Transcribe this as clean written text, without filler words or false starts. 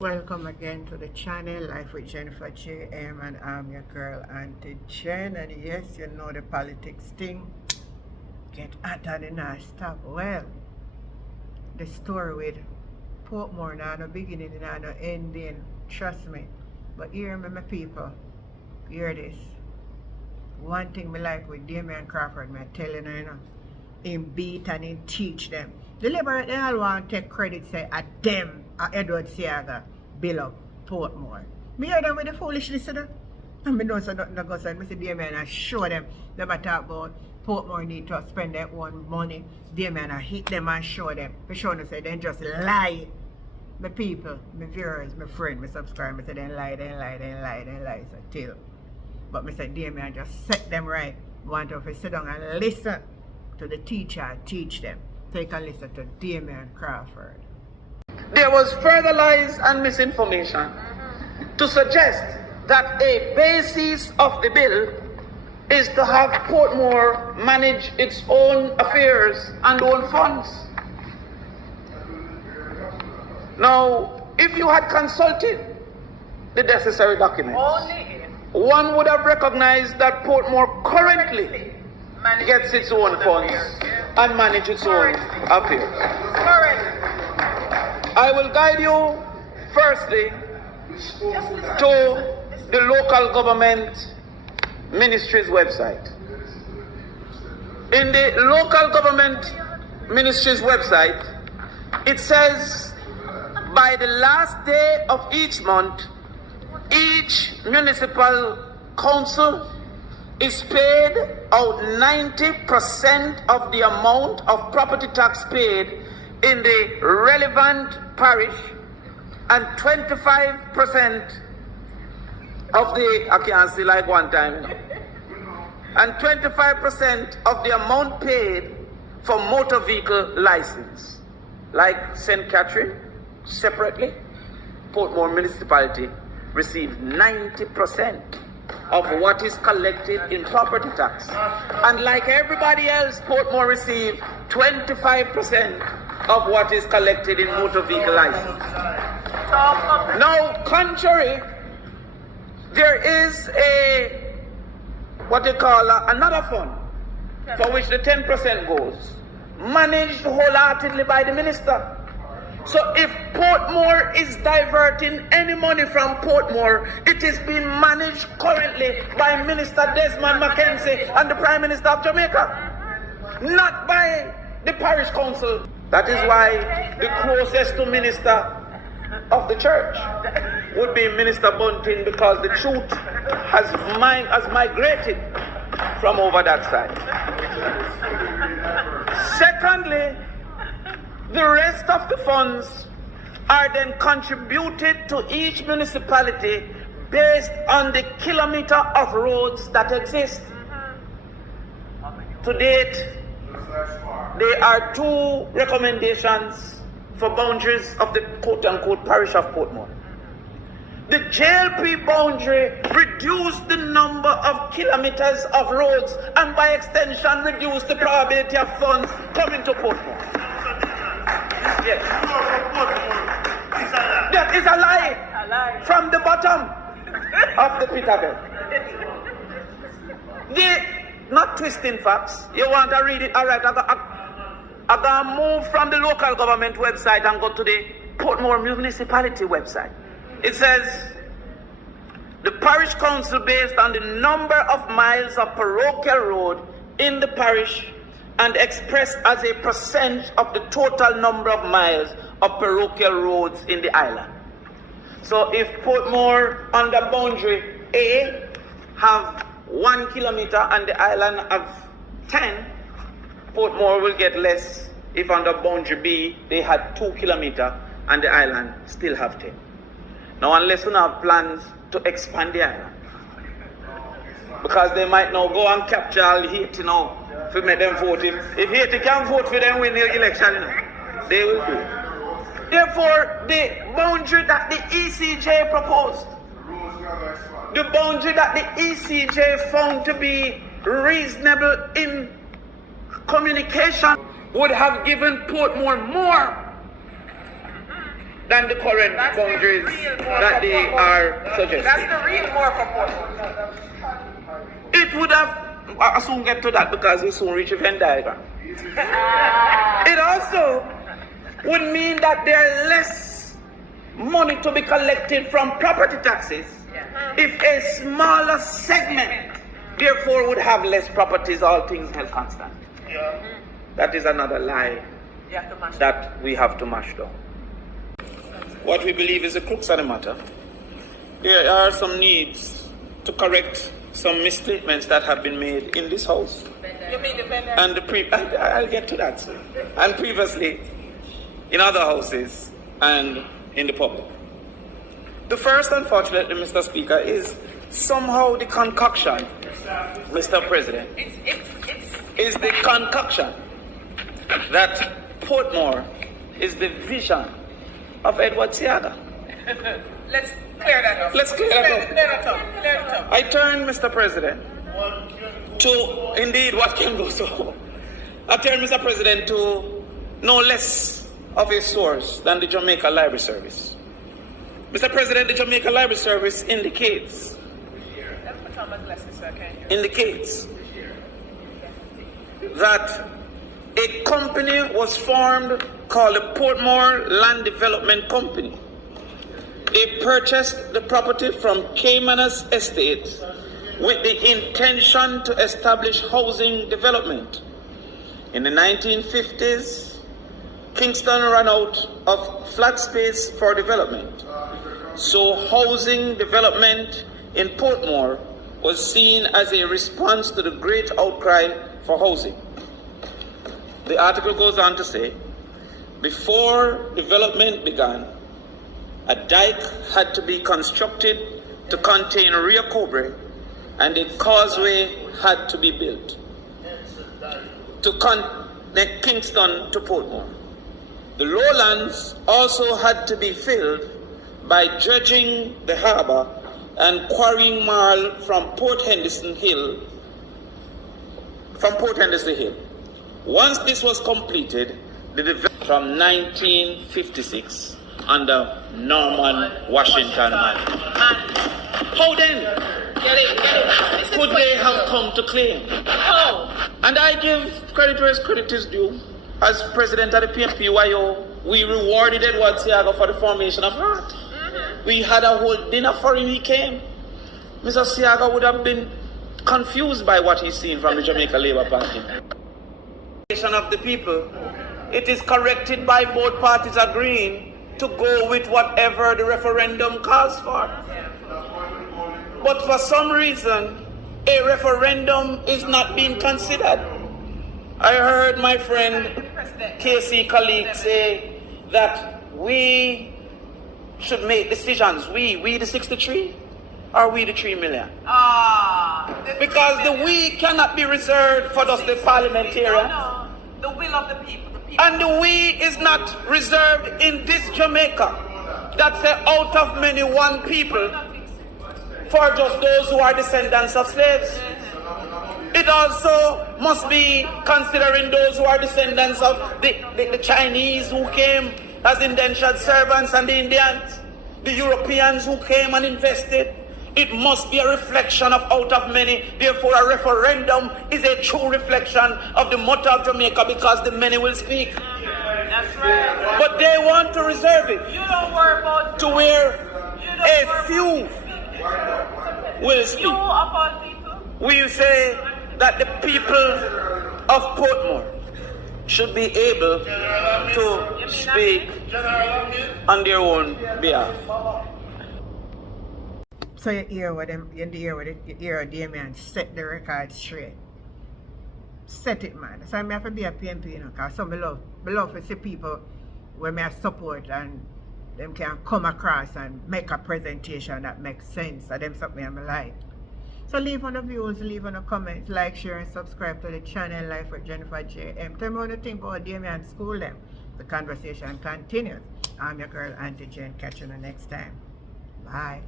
Welcome again to the channel, Life with Jennifer JM, and I'm your girl Auntie Jen. And yes, you know the politics thing get hotter than I stop. Well, the story with Portmore now no beginning and no ending, trust me. But hear me, my people, hear this. One thing me like with Damion Crawford, me telling you, you know, him beat and him teach them. The Liberal, they all want to take credit, say, at them, at Edward Seaga, build up Portmore. Me hear them with the foolishness, you know. And I know so nothing goes on. I say, Damion, I show them, them I talk about Portmore need to spend their own money. Damion, I hit them and show them. For sure, they say, they just lie. My people, my viewers, my friends, my subscribers, say, they lie. So till. But I say, Damion, just set them right. Want to sit down and listen to the teacher teach them. Take a listen to Damion Crawford. There was further lies and misinformation to suggest that a basis of the bill is to have Portmore manage its own affairs and own funds. Now, if you had consulted the necessary documents, one would have recognized that Portmore currently gets its own funds and manage its own affairs. I will guide you firstly to the local government ministry's website. In the local government ministry's website, it says by the last day of each month, each municipal council is paid out 90% of the amount of property tax paid in the relevant parish and 25% of the, I can't see like one time, and 25% of the amount paid for motor vehicle license. Like St. Catherine, separately, Portmore municipality receives 90% of what is collected in property tax. And like everybody else, Portmore receives 25% of what is collected in motor vehicle license. Now, contrary, there is a, what they call another fund, for which the 10% goes, managed wholeheartedly by the minister. So if Portmore is diverting any money from Portmore, it is being managed currently by Minister Desmond Mackenzie and the Prime Minister of Jamaica, not by the parish council. That is why the closest to minister of the church would be Minister Bunting, because the truth has migrated from over that side. Secondly, the rest of the funds are then contributed to each municipality based on the kilometer of roads that exist. To date, there are 2 recommendations for boundaries of the quote-unquote parish of Portmore. The JLP boundary reduced the number of kilometers of roads and by extension reduced the probability of funds coming to Portmore. Yes. That is a lie from the bottom of the pit of it. Not twisting facts. You want to read it? All right, I'm going to move from the local government website and go to the Portmore municipality website. It says, the parish council, based on the number of miles of parochial road in the parish and expressed as a percent of the total number of miles of parochial roads in the island. So if Portmore under boundary A have 1 kilometer and the island have 10, Portmore will get less if under boundary B they had 2 kilometers and the island still have 10. Now, unless we have plans to expand the island, because they might now go and capture all Haiti now to make them vote. If Haiti can vote for them win the election, you know, they will do. Therefore, the boundary that the ECJ proposed, the boundary that the ECJ found to be reasonable in communication, would have given Portmore more than the current boundaries that they are suggesting. That's the real more for Portmore. It would have, I'll soon get to that because we soon reach a Venn diagram. It also would mean that there are less money to be collected from property taxes if a smaller segment therefore would have less properties, all things held constant. That is another lie that we have to mash down. What we believe is the crux of the matter. There are some needs to correct some misstatements that have been made in this house. You mean the vendor? And I'll get to that, sir. And previously in other houses and in the public. The first, unfortunately, Mr. Speaker, is somehow the concoction, Mr. President, is the concoction that Portmore is the vision of Edward Seaga. Let's clear that up. Let's clear that up. Clear it up. I turn, Mr. President, to indeed what can go so. I turn, Mr. President, to no less of a source than the Jamaica Library Service. Mr. President, the Jamaica Library Service indicates that a company was formed called the Portmore Land Development Company. They purchased the property from Caymanas Estate with the intention to establish housing development. In the 1950s, Kingston ran out of flat space for development. So housing development in Portmore was seen as a response to the great outcry for housing. The article goes on to say, before development began, a dike had to be constructed to contain Rio Cobre, and a causeway had to be built to connect Kingston to Portmore. The lowlands also had to be filled by dredging the harbour and quarrying marl from Port Henderson Hill. Once this was completed, the development from 1956 under Norman Washington Manning. How then could they have come to claim? And I give credit where credit is due. As president of the PMPYO, we rewarded Edward Seaga for the formation of HEART. We had a whole dinner for him, he came. Mr. Seaga would have been confused by what he's seen from the Jamaica Labour Party. Of the people, it is corrected by both parties agreeing to go with whatever the referendum calls for. But for some reason, a referendum is not being considered. I heard my friend KC colleague say that we should make decisions. We the 63, or we the 3 million? Because the we cannot be reserved for just the parliamentarian. No, the will of the people. And the we is not reserved in this Jamaica. That's out of many one people for just those who are descendants of slaves. It also must be considering those who are descendants of the Chinese who came as indentured servants and the Indians, the Europeans who came and invested. It must be a reflection of out of many. Therefore, a referendum is a true reflection of the motto of Jamaica, because the many will speak. That's right. But they want to reserve it You don't worry about to where a few will speak. you of all people. We say that the people of Portmore should be able to speak on their own behalf. So you hear what Damion set the record straight. Set it, man. So I have to be a PMP, you know, because some love to see people where I support and them can come across and make a presentation that makes sense, and them something I like. So leave on the views, leave on the comments, like, share and subscribe to the channel Life with Jennifer JM. Tell me what you think about Damion school them. The conversation continues. I'm your girl Auntie Jen. Catch you the next time. Bye.